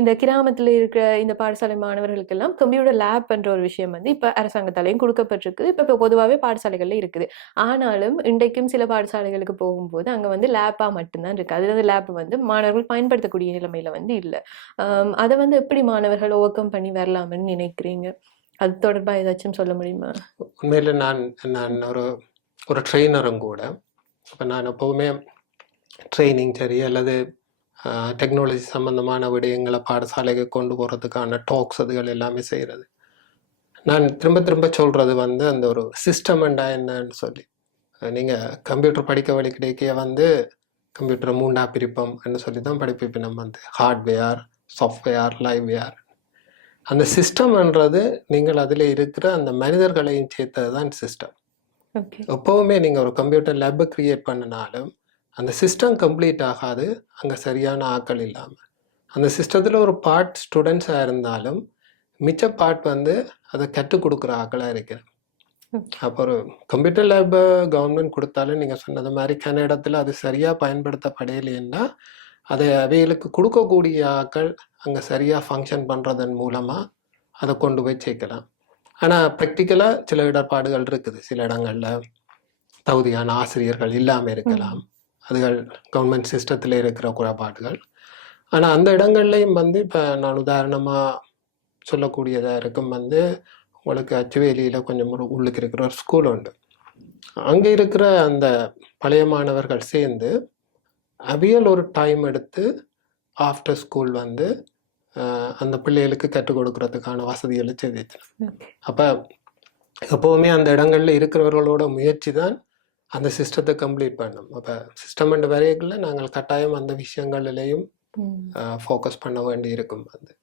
இந்த கிராமத்துல இருக்கிற இந்த பாடசாலை மாணவர்களுக்கெல்லாம் கம்ப்யூட்டர் லேப் என்ற ஒரு விஷயம் வந்து இப்ப அரசாங்கத்தாலையும் கொடுக்கப்பட்டிருக்கு. இப்ப பொதுவாவே பாடசாலைகள்ல இருக்குது. ஆனாலும் இன்றைக்கும் சில பாடசாலைகளுக்கு போகும்போது அங்க வந்து லேப்பா மட்டும்தான் இருக்கு. அது வந்து லேப் வந்து மாணவர்கள் பயன்படுத்தக்கூடிய நிலைமையில வந்து இல்ல. அத வந்து எப்படி மாணவர்கள் ஓவர் கம் பண்ணி வரலாம்னு நினைக்கிறீங்க? அது தொடர்பா ஏதாச்சும் சொல்ல முடியுமா? உண்மையில நான் நான் ஒரு ட்ரெயினரும் கூட. அப்ப நான் எப்பவுமே ட்ரைனிங் சரி அல்லது டெக்னாலஜி சம்பந்தமான விடயங்களை பாடசாலைக்கு கொண்டு போகிறதுக்கான டாக்ஸ் அதுகள் எல்லாமே செய்கிறது. நான் திரும்ப திரும்ப சொல்கிறது வந்து அந்த ஒரு சிஸ்டம்ண்டா என்னன்னு சொல்லி, நீங்கள் கம்ப்யூட்டர் படிக்க வழி கிடைக்க வந்து கம்ப்யூட்டரை மூண்டா பிரிப்போம்னு சொல்லி தான் படிப்பிப்பினம் வந்து ஹார்ட்வேர், சாஃப்ட்வேர், லைவ்வேர். அந்த சிஸ்டம்ன்றது நீங்கள் அதில் இருக்கிற அந்த மனிதர்களையும் சேர்த்தது தான் சிஸ்டம். எப்போவுமே நீங்கள் ஒரு கம்ப்யூட்டர் லேபை கிரியேட் பண்ணினாலும் அந்த சிஸ்டம் கம்ப்ளீட் ஆகாது அங்கே சரியான ஆக்கள் இல்லாமல். அந்த சிஸ்டத்தில் ஒரு பார்ட் ஸ்டூடெண்ட்ஸாக இருந்தாலும் மிச்ச பார்ட் வந்து அதை கற்றுக் கொடுக்குற ஆக்களாக இருக்கிறேன். அப்போ ஒரு கம்ப்யூட்டர் லேபை கவர்மெண்ட் கொடுத்தாலும் நீங்கள் சொன்னது மாதிரி இடத்துல அது சரியாக பயன்படுத்தப்படையிலேன்னா அதை அவைகளுக்கு கொடுக்கக்கூடிய ஆக்கள் அங்கே சரியாக ஃபங்க்ஷன் பண்ணுறதன் மூலமாக அதை கொண்டு போய் சேர்க்கலாம். ஆனால் ப்ராக்டிக்கலாக சில இடர்பாடுகள் இருக்குது. சில இடங்களில் தகுதியான ஆசிரியர்கள் இல்லாமல் இருக்கலாம். அதுகள் கவர்மெண்ட் சிஸ்டத்தில் இருக்கிற குறைபாடுகள். ஆனால் அந்த இடங்கள்லையும் வந்து இப்போ நான் உதாரணமாக சொல்லக்கூடியதாக இருக்கும் வந்து உங்களுக்கு அச்சுவேலியில் கொஞ்சம் உள்ளுக்கு இருக்கிற ஒரு ஸ்கூல் உண்டு. அங்கே இருக்கிற அந்த பழைய மாணவர்கள் சேர்ந்து அவியல் ஒரு டைம் எடுத்து ஆஃப்டர் ஸ்கூல் வந்து அந்த பிள்ளைகளுக்கு கற்றுக் கொடுக்கறதுக்கான வசதிகளை செய்திருக்கிறேன். அப்போ எப்போவுமே அந்த இடங்கள்ல இருக்கிறவர்களோட முயற்சி தான் அந்த சிஸ்டத்தை கம்ப்ளீட் பண்ணும். அப்போ சிஸ்டம் அண்ட் வரையக்குள்ள நாங்கள் கட்டாயம் அந்த விஷயங்கள்லையும் ஃபோக்கஸ் பண்ண வேண்டி இருக்கும். வந்து